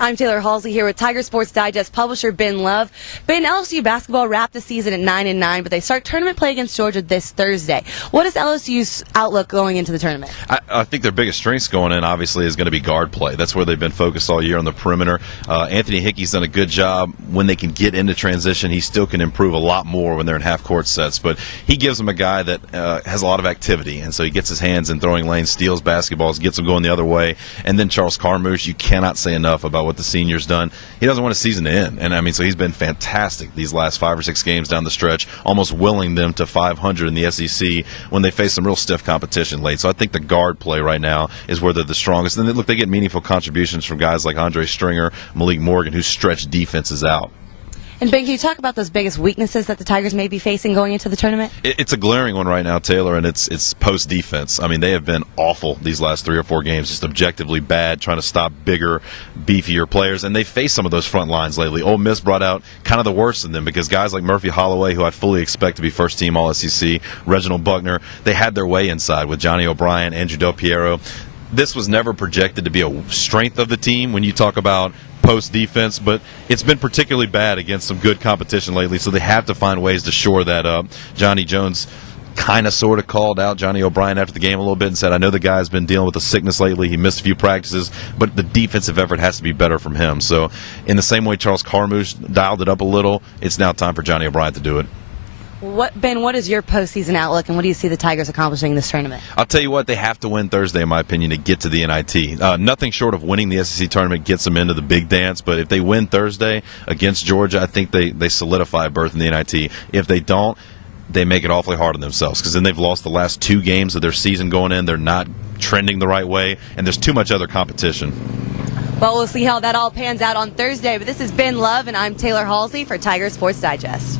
I'm Taylor Halsey here with Tiger Sports Digest publisher Ben Love. Ben, LSU basketball wrapped the season at 9-9, but they start tournament play against Georgia this Thursday. What is LSU's outlook going into the tournament? I think their biggest strengths going in, obviously, is going to be guard play. That's where they've been focused all year on the perimeter. Anthony Hickey's done a good job. When they can get into transition, he still can improve a lot more when they're in half-court sets. But he gives them a guy that has a lot of activity, and so he gets his hands in throwing lanes, steals basketballs, gets them going the other way. And then Charles Carmouche, you cannot say enough about what the senior's done. He doesn't want a season to end. And, I mean, so he's been fantastic these last 5 or 6 games down the stretch, almost willing them to 500 in the SEC when they face some real stiff competition late. So I think the guard play right now is where they're the strongest. And then, look, they get meaningful contributions from guys like Andre Stringer, Malik Morgan, who stretch defenses out. And Ben, can you talk about those biggest weaknesses that the Tigers may be facing going into the tournament? It's a glaring one right now, Taylor, and it's post defense. I mean, they have been awful these last 3 or 4 games, just objectively bad, trying to stop bigger, beefier players. And they faced some of those front lines lately. Ole Miss brought out kind of the worst in them because guys like Murphy Holloway, who I fully expect to be first-team All-SEC, Reginald Buckner, they had their way inside with Johnny O'Brien, Andrew Del Piero. This was never projected to be a strength of the team when you talk about post defense, but it's been particularly bad against some good competition lately, so they have to find ways to shore that up. Johnny Jones kind of sort of called out Johnny O'Brien after the game a little bit and said, I know the guy's been dealing with a sickness lately. He missed a few practices, but the defensive effort has to be better from him. So in the same way Charles Carmouche dialed it up a little, it's now time for Johnny O'Brien to do it. Ben, what is your postseason outlook, and what do you see the Tigers accomplishing in this tournament? I'll tell you what, they have to win Thursday, in my opinion, to get to the NIT. Nothing short of winning the SEC tournament gets them into the big dance, but if they win Thursday against Georgia, I think they solidify a berth in the NIT. If they don't, they make it awfully hard on themselves because then they've lost the last 2 games of their season going in. They're not trending the right way, and there's too much other competition. Well, we'll see how that all pans out on Thursday, but this is Ben Love, and I'm Taylor Halsey for Tiger Sports Digest.